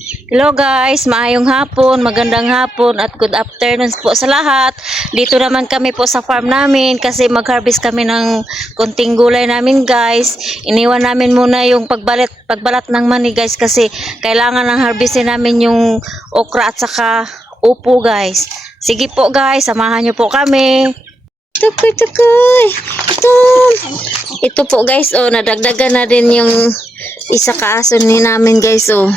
Hello guys, maayong hapon, magandang hapon at good afternoon po sa lahat. Dito naman kami po sa farm namin kasi mag-harvest kami ng konting gulay namin guys. Iniwan namin muna yung pagbalat ng mani guys kasi kailangan ng harvestin namin yung okra at saka upo guys. Sige po guys, samahan nyo po kami. Tukoy, tukoy. Ito po guys, oh, nadagdagan na din yung isa kaaso ni namin guys, oh.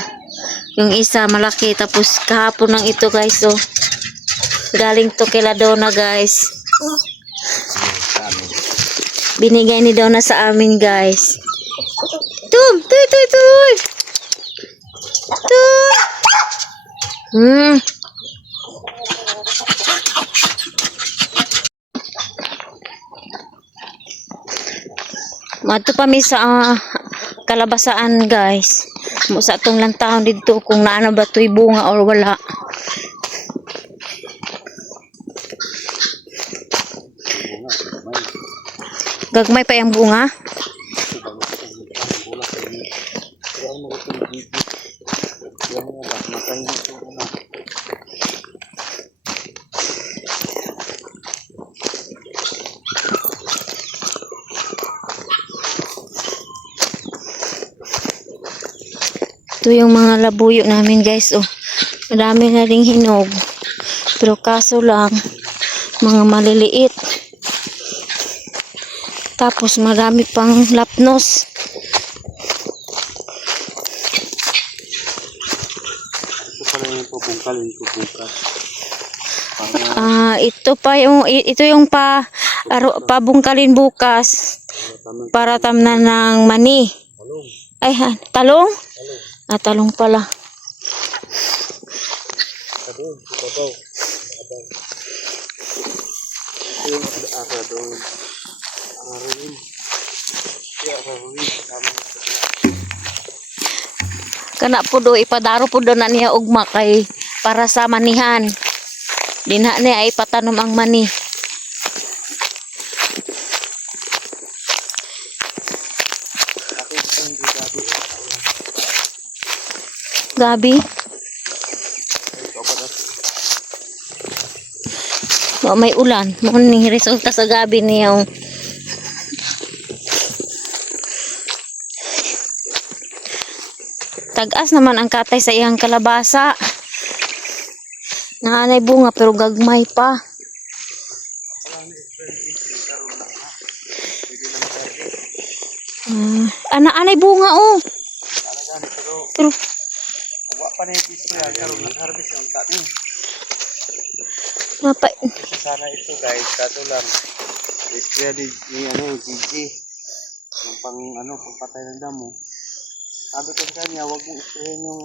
Yung isa malaki, tapos kahapon lang ito guys, oh. Galing to kila Donna guys. Binigay ni Donna sa amin guys. Tum, tuy, tuy, tuy. Tum. Madto pa mi sa kalabasaan guys. Mo sa atong lang taon dito kung naano ba to'y bunga or wala. Gagmay pa yung bunga. Ito yung mga labuyo namin guys, oh. Madami na ring hinog. Pero kaso lang, mga maliliit. Tapos marami pang lapnos. Ito yung pabungkalin bukas para tamnan ng mani. Ay, talong? Ah, talong pala. Kana po do ipadaro po do na niya ugma kay para sa manihan. Dinha ni ay patanom ang mani. Gabi. May ulan. Mo ning resulta sa gabi niya. Tag-as naman ang katay sa iyang kalabasa. Naanay bunga pero gagmay pa. Anay bunga, oh. Pero wa pa ni istorya karon nag-harvest yung tani. Mapa. Sana ito guys, kato lang. Istorya ni Gigi. Yung pang patay ng damo. Sabi ko sa kanya, wag mo istoryahin yung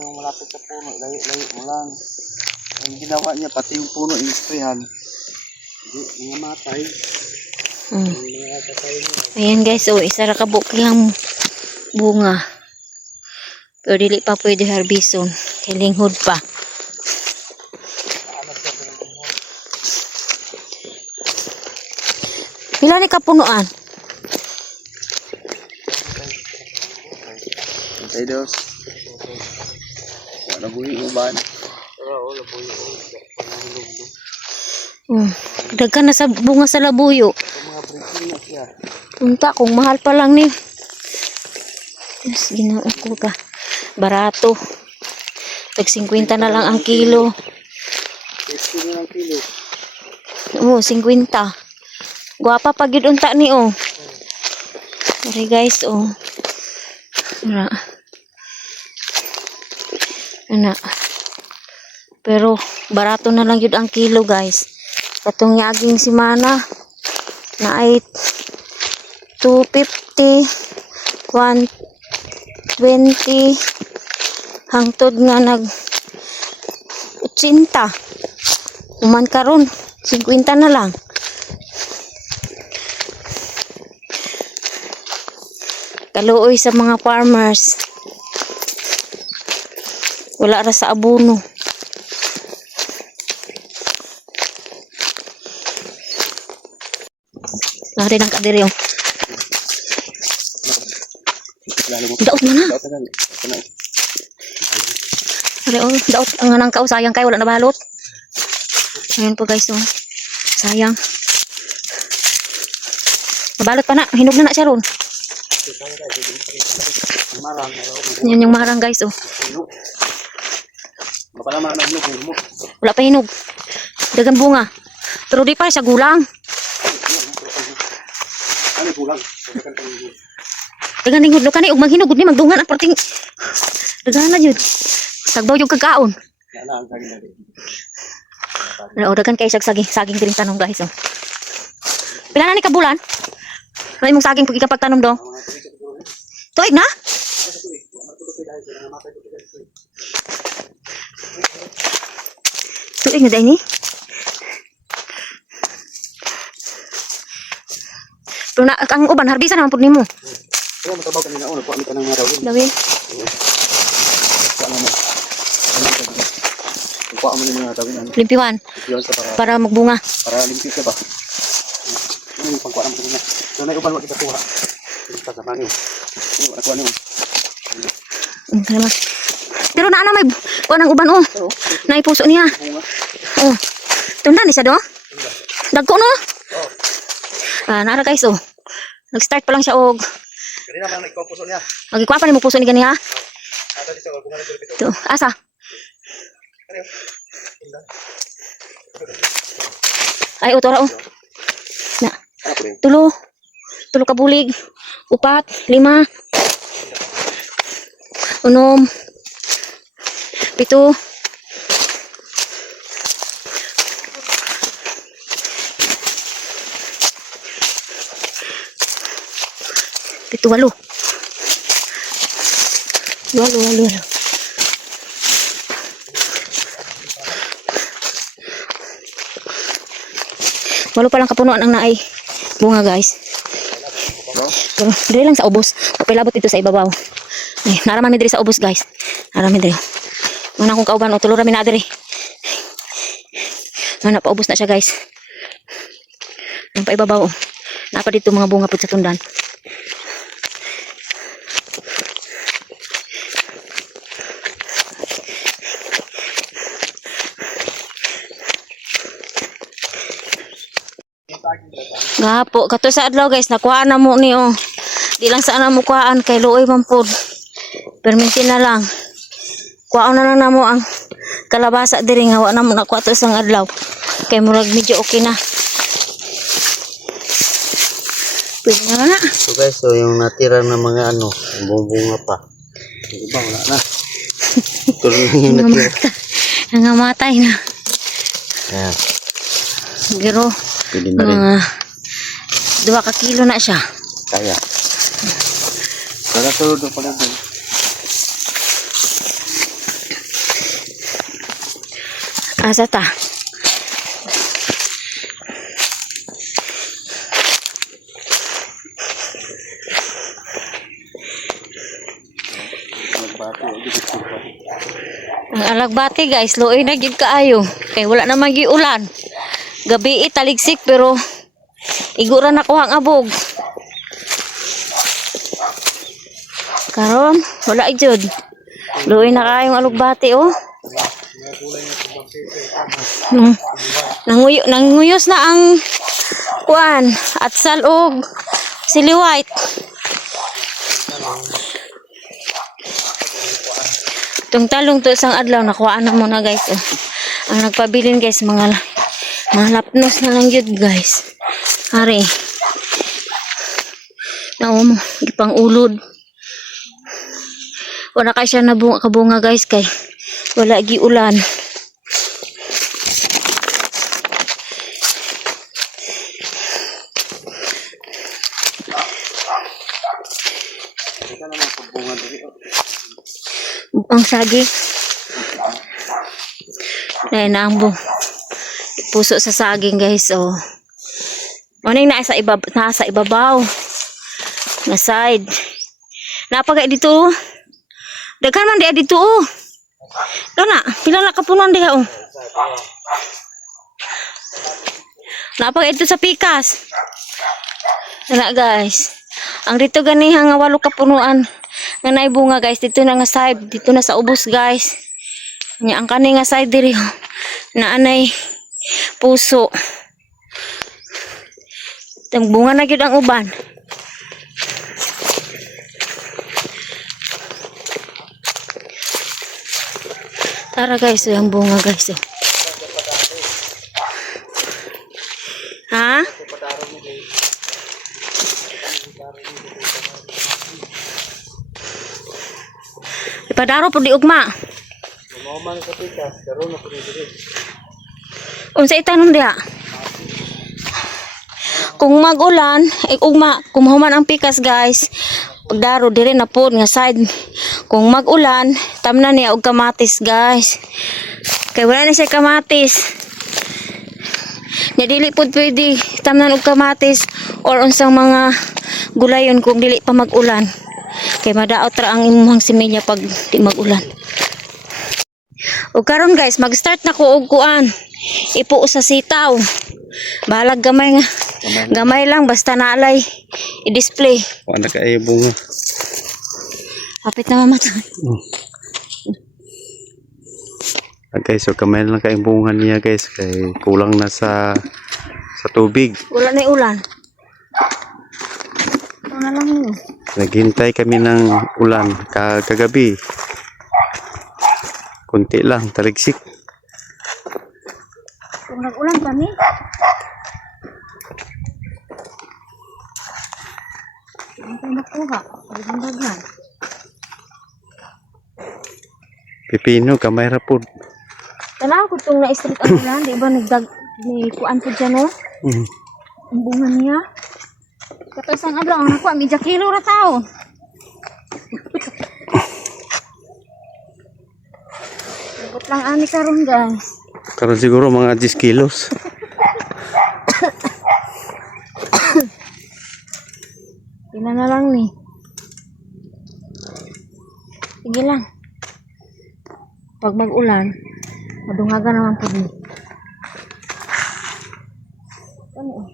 yung malapit sa puno, layo mo lang. Ang ginawa niya pati yung puno istoryahan. Hindi matay. Ayan guys, oh, isa ra ka lang bunga. Pero dili pa pwede harbison. Hilinghod pa. Pila ni kapunuan? Antay dos. Wala buhi uban. Wala buhi uban. Daghan na sa bunga sa labuyo. Mga breaking na siya. Unta kung mahal pa lang ni. Yes, ginoo ko ka. Barato. Tag 50 na lang ang kilo. 50 na lang kilo. Oo, 50. Guwapa pa gid unta ni, oh. Sorry guys, oh. Ana. Pero barato na lang yun ang kilo guys. Katong yaging simana na ay 250, 120 hangtod nga nag 80. Uman karon 50 na lang. Kaluoy sa mga farmers. Wala ra sa abono. Nari ng kadiri yung. Daot mo na. Ari oh, daot ang nang kao sayang kay wala na balot. Ayan po guys oh. Sayang. Nabalot pa na, hinog na siya ron. Marang. Yan yung marang guys oh. Mapalama na hinog mo. Wala pa hinog. Dagang bunga. Pero di pa siya gulang. Ano kulang? Dagang ning hudlo kani ug maghinugod ni magdungan ang parting. Dagan na jud. Sagbaw yung kagkaon. Wala dagan kay saging diri tanom guys oh. Pila na ni kabulan? May mong saging pag ikapagtanom do. Tuig na? Tuig na dahil ni? Pero na, ang uban, harbisan naman po ni mo. Kaya matabaw kanina ako, nagpaamit ka ng maraw. Dawi. Nagpaamit mo na tawin. Limpiwan. Yun sa Para magbunga. para limpit ka ba? Ano yung pangkuha naman kanina? So, naiuban mo kita kuha. Kasama niyo. Nakuha niyo. Pero na may wanang uban oh. Naipuso niya. Oh. Tunda ni siya do? Dagko no? Ah, nara guys oh. Nag-start pa lang siya og. Kanina man ikaw puso niya. Magikuha pa ni mo puso ni gani ha. Dali sa bunga nito dito. To, asa? Ay utora oh. Na. Tulo. Tulo ka bulig. 4, 5. 6. 7. Pito, 8. 8. Walo pa lang kapunuan ang naay bunga guys. Pero dili lang sa ubos. Papilabot dito sa ibabaw. Ay, naraman mi diri sa ubos guys. Naraman diri. Muna akong kauban o tulura mi na diri. Mana paubos na siya guys. Ang pa ibabaw. Napa dito mga bunga pud sa tundan. Gapo, kato sa adlaw guys, nakuha na mo ni oh. Di lang sana mo kuhaan kay luoy man pod. Perminti na lang. Kuhaan na mo ang kalabasa diri nga wa na mo nakuha to isang adlaw. Kay murag medyo okay na. Pwede na na. So guys, so yung natira na mga ano, bunga pa. Iba wala na. Tuloy yung natira. Nangamatay na. Ayan. Pero Pwede na rin. 2 kilo na siya. Kaya. Kaya tulog na pala doon. Asa ta? Ang alagbati guys, luoy na gid kaayo. Kay wala na magiulan. Gabi taligsik pero igura na kuha ang abog. Karon wala jud. Luoy na kayong alugbati oh. Nanguyos na ang kuan at salog siliwhite. Tung talong to isang adlaw nakuha na muna guys oh. Ang nagpabilin guys mga lapnos na lang yun guys. Hari. Nao mo gipang ulod. Wala kay siya na kabunga guys kay wala gi ulan. Ang saging. Ay nambong. Puso sa saging guys oh. Maning nasa ibabaw. Na side. Napagay dito oh. Daghan man di dito oh. Kana, pila na kapunon diha oh. Napagay dito sa pikas. Kana guys. Ang dito ganiha nga 8 kapunuan nga naibunga guys dito na nga side, dito na sa ubos guys. Nya ang kani nga side diri na anay puso. Tang bunga na gyud ang uban. Tara guys, yung bunga guys. Ha? Ipadaro po di ugma. Lumaman sa pikas, karoon na po dito. Unsa itanong diha? Kung mag-ulan, ay ugma, kung mahuman ang pikas guys, pagdaro diri na po nga side. Kung mag-ulan, tamna niya og kamatis guys. Kay wala na siya kamatis. Nya dili pud pwede tamnan og kamatis or unsang mga gulayon kung dili pa mag-ulan. Kay madaot ra ang imong similya pag di mag-ulan. O karon guys, mag-start na ko og kuan. Ipo sa sitaw. Balag gamay nga. Gamay lang basta naalay i-display. Wala ka ay bunga. Hapit na mamatay. Okay, so kamay lang kayong bunga niya guys. Kay kulang na sa tubig. Wala na ulan. Ano lang yun? Naghintay kami ng ulan kagabi. Kunti lang, taligsik. Kung nag-ulan kami. Ano tayo nakuha? Ang daghan. Pipino, kamay rapod. Tanaw ko itong na-street ang ulan. Di ba may kuan po dyan o? Ang bunga niya. Kapag isang adlaw, ang nakuha, medya kilo na tao. Labot lang ani karon guys. Karon siguro mga 10 kilos. Tina na lang ni. Sige lang. Pag mag-ulan, madungagan naman po din. Ano?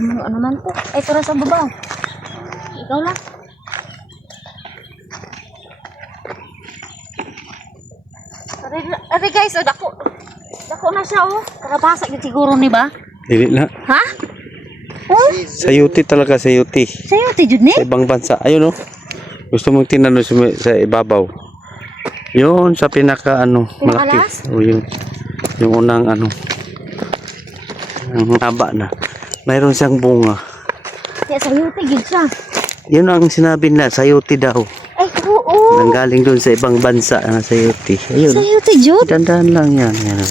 Ano man po? Ay, tara sa baba. Ikaw lang. Ate guys, oh, dako na siya oh. Karabasa yun siguro ni ba? Dili na. Ha? Oh? Sayuti talaga, sayuti. Sa'yo, tijud ni? Sa ibang bansa. Ayun oh. Gusto mong tinanong sa ibabaw. Yun, sa pinaka ano, malaki. Pinakalas? O yung unang ano. Ang haba na. Mayroon siyang bunga. Kaya sa'yo, tijud siya. Yun ang sinabi na, sayuti daw. Ay, oo. Nanggaling doon sa ibang bansa na sayuti. Ayun. Sa'yo, tijud? Dandan lang yan. Yan.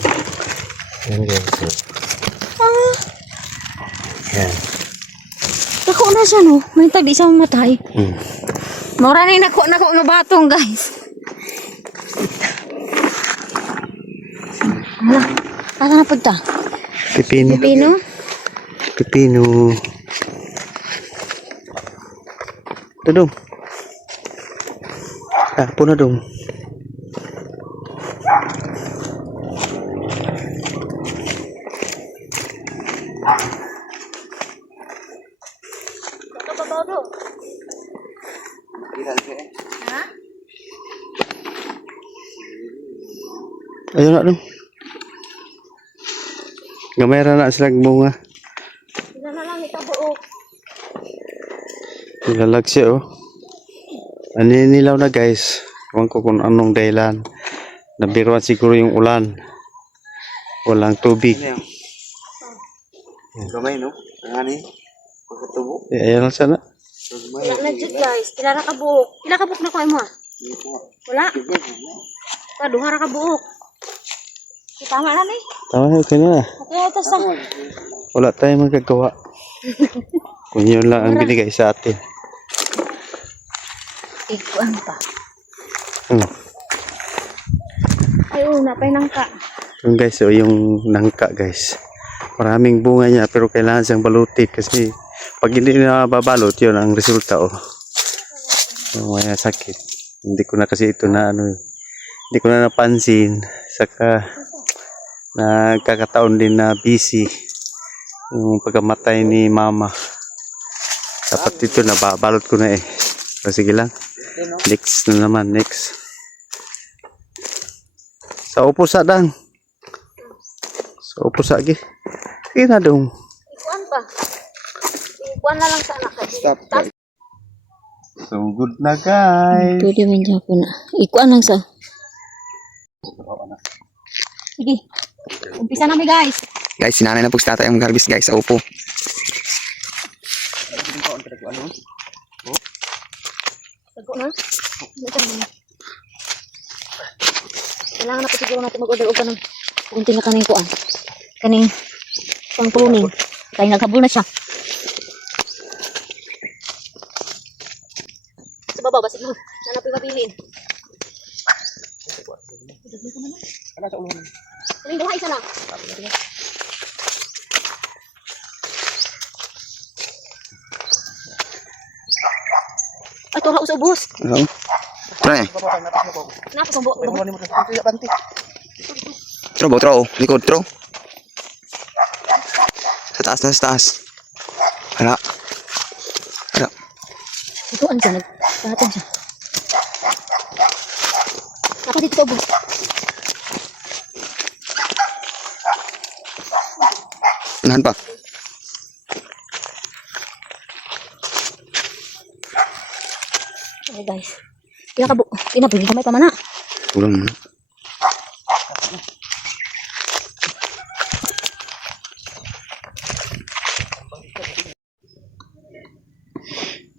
Yan guys. Ah, Yan. dako na siya no. May tagdi siya mamatay. Hmm. Maura na yung nako nga batong guys. Hala, asa na punta? Pipino. Pino? Pipino. Tudong. Puna dong. Babaw dong. Ha? Ayun na dong. Gamera na silang bunga. Sila na lang itabuo. Nilalag siya oh. Aninilaw na guys. Ewan ko kung anong dahilan. Nabiruan siguro yung ulan. Walang tubig. Gamay no? Ngani? Pagkatubo? Ayan lang sana. Wala na dyan guys. Pila na kabuok. Pila kabuok na ko mo ah? Wala? Duha ra kabuok. Tama na ni. Tama, okay na. Okay, ito sa. Wala tayong magagawa. Kung yun lang ang binigay sa atin. Ikuan pa. Hmm. Ay, napay nangka. Yung guys, oh, yung nangka guys. Maraming bunga niya pero kailangan siyang balutin kasi pag hindi na babalot, yun ang resulta oh. So, may sakit. Hindi ko na kasi ito na ano, hindi ko na napansin. Saka nagkakataon din na busy yung pagkamatay ni mama. Dapat dito nababalot ko na eh. So, sige lang. Next na naman, next. Sa upo sa dang. Sa upo sa agi. Sige na dong. Ikuan pa. Ikuan na lang sana. Stop guys. So good na guys. Pwede man dyan po na. Ikuan lang sa. Sige. Umpisa na guys. Guys, sinanay na po sa tatay ang mag-harvest guys sa upo. Tago na. Kailangan na po siguro natin mag-order o ganun. Kunti na kaning kuan. Kaning pang pruning. Kaya naghabol na siya. Sa baba, basit mo. Sana po mabilin. Kaling duha, isa lang. Ay, tura sa ubos. Ano? Tro eh. Napa sa buo. Tro, tro. Likod, tro. Sa taas na, sa taas. Hala. Hala. Ito ang dyan. Nagkatag siya. Napa dito sa ubos. Unahan pa. Okay guys. Pinabili kamay pa mana. Ulang.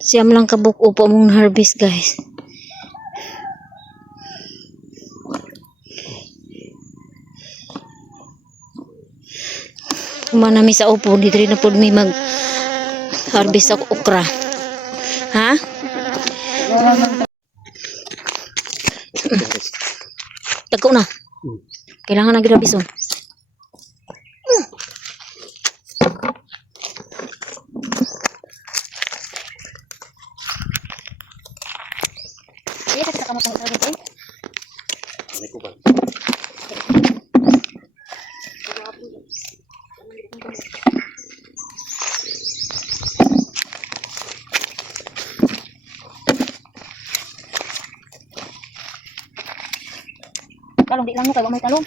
Siyam lang kabuk upo mong harvest guys. Manami sa upo dito rin na po may mag harvest sa okra. Ha? Tago na. Kailangan na grabison. Ayo kita kamu tahu tadi eh. Talong di lang mo kay may talong.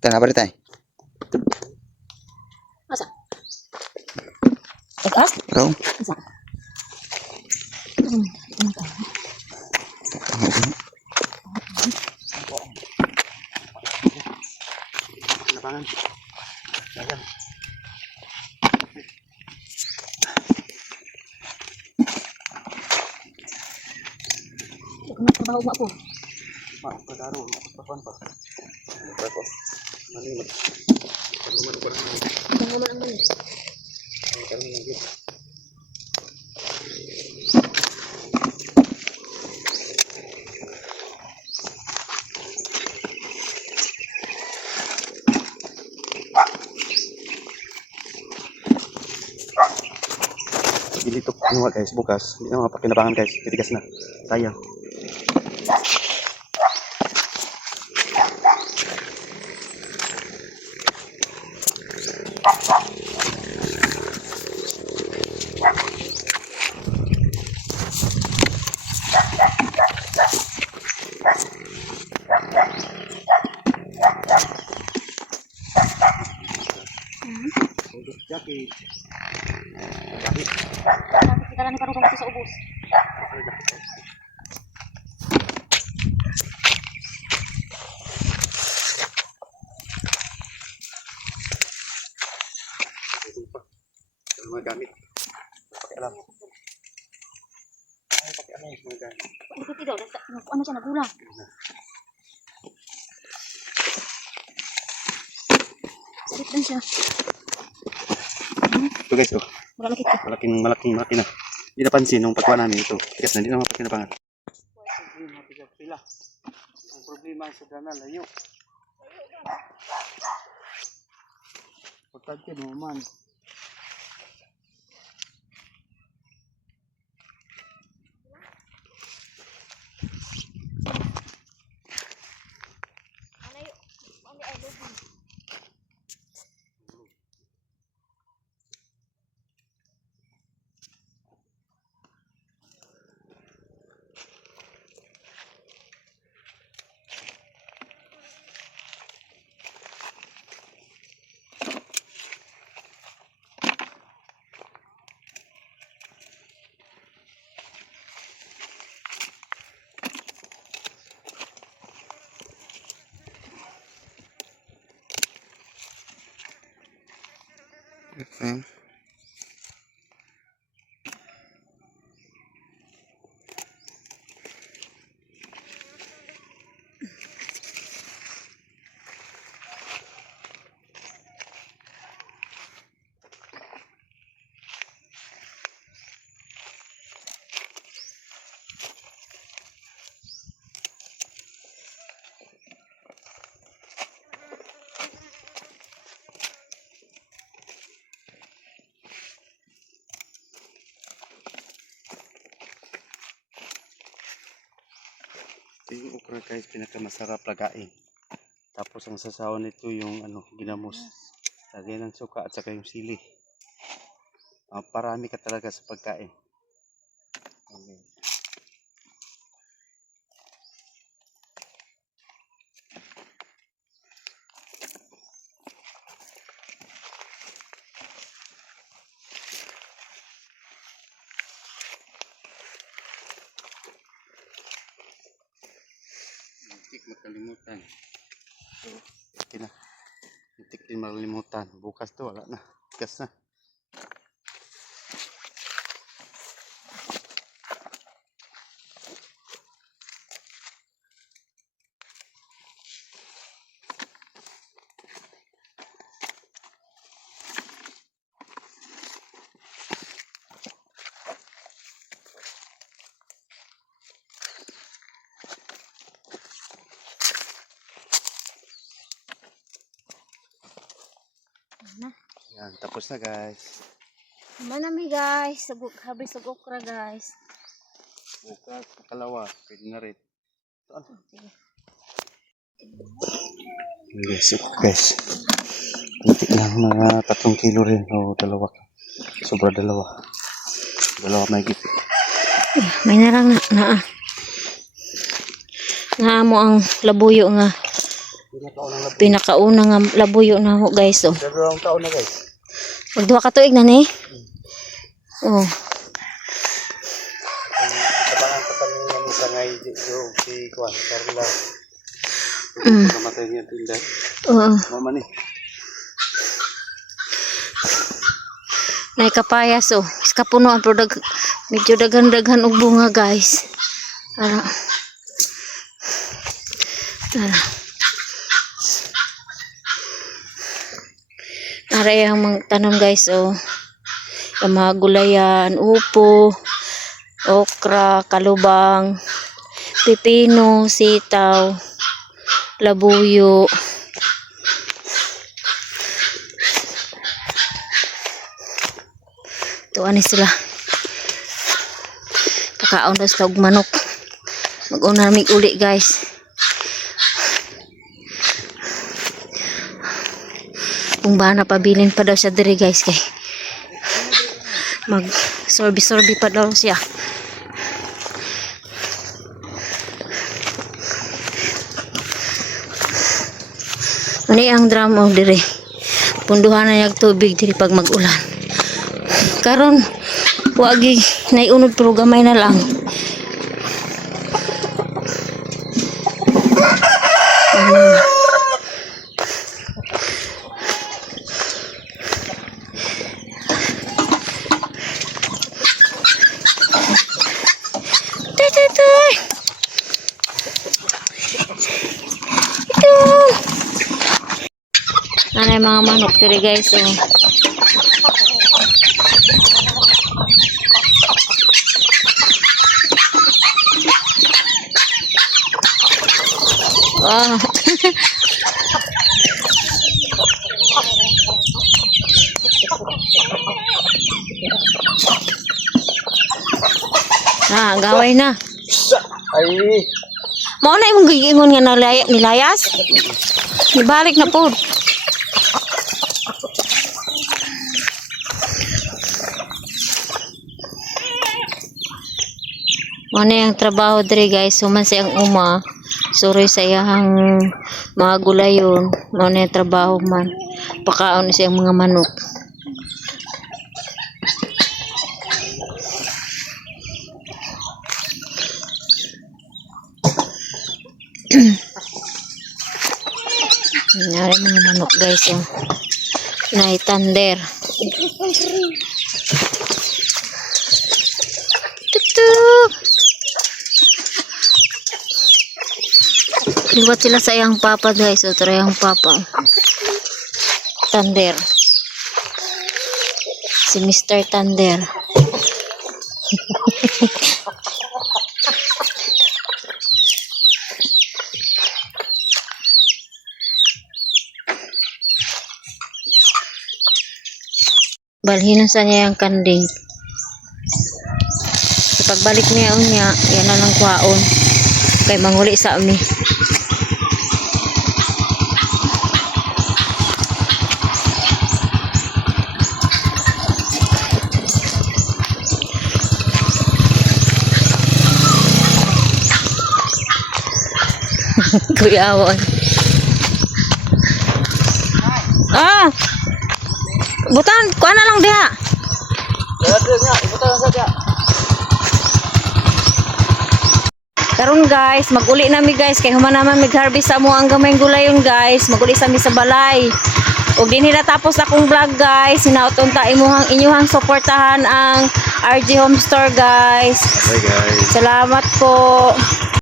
Tana pa rin tayo. Asa? Tegas? Ikaw? Asa? Lapangan. Ayan. Trabaho mo ako. Pagkaro, papan pa. Pagko. Manimot. Pagkuman ko lang. Ang naman ang mali. Kami lagi. Dito ano guys, bukas. Hindi na mapakinabangan guys. Titigas na. Sayang. Jacket. Kita lang karong dito sa ubos. Mga gamit. Pakialam. Ay, pakialam mga gamit. Dito daw, ano siya nagula. Sakit din siya. Ito guys, oh. Wala nakita. Malaking na. Hindi napansin nung pagkuha namin ito. Tigas na, hindi na mapakinabangan. Pila. Ang problema sa dana, layo. Importante naman. Ayan. Ito yung okra guys, pinakamasarap lagain. Tapos ang sasawan nito yung ano, ginamos. Lagyan ng suka at saka yung sili. Parami ka talaga sa pagkain. Okay. Muntik makalimutan. Okay na. Muntik din makalimutan. Bukas to wala na. Gas na. Yan, tapos na guys. Manami guys, habis sa okra guys. Bukas, kalawa. Pwede na rin. Yes, guys. Muntik lang mga 3 kilo rin. O dalawa. Sobra dalawa. Dalawa may gipit. May narang na mo ang labuyo nga. Pinakauna nga labuyo na ho guys. Oh. 2 taon na guys. Magduha ka tuig na ni. Oh. Tabangan pa kami ng isa ngay si Kwan. Carla. Namatay niya tinday. Oo. Mama ni. Nay kapayas oh. Kapuno ang product. Medyo daghan-daghan og bunga guys. Ara. Ara yung mga tanong guys oh. Yung mga gulayan, upo, okra, kalubang, pipino, sitaw, labuyo. Tuan sila. Kakaon daw sa manok. Mag-una mig uli guys. Kung ba napabilin pa daw siya diri guys kay mag sorbi pa daw siya. Ani ang drum og diri. Punduhan na yung tubig diri pag mag-ulan. Karon wagi naiunod pero gamay na lang. Nanay mga manok diri guys oh. Ah. Gaway na. Ay. Mao na imong gigingon nga nilayas. Ibalik na po. Ano yung trabaho diri guys, suman siyang uma, suroy sa iyang mga gulayon, ano yung trabaho man, pakaon siyang mga manok. Nangyari mga manok guys, oh. Naitander, Tutuk. Liwat sila sa iyang papa guys. O tara yung papa. Thunder. Si Mr. Thunder. Balhinan sa niya yung kanding. Sa pagbalik niya unya, yan na lang kwaon. Kay manguli sa ami. Kuya awon. Ah! Butan, kuha na lang diha. Karon guys, maguli nami guys kay human naman mag-harvest sa mo ang gamayng gulayon guys. Maguli sa mi sa balay. Ug dinhi na tapos akong vlog guys. Hinauton ta inyuhang suportahan ang RG Home Store guys. Bye guys. Salamat po.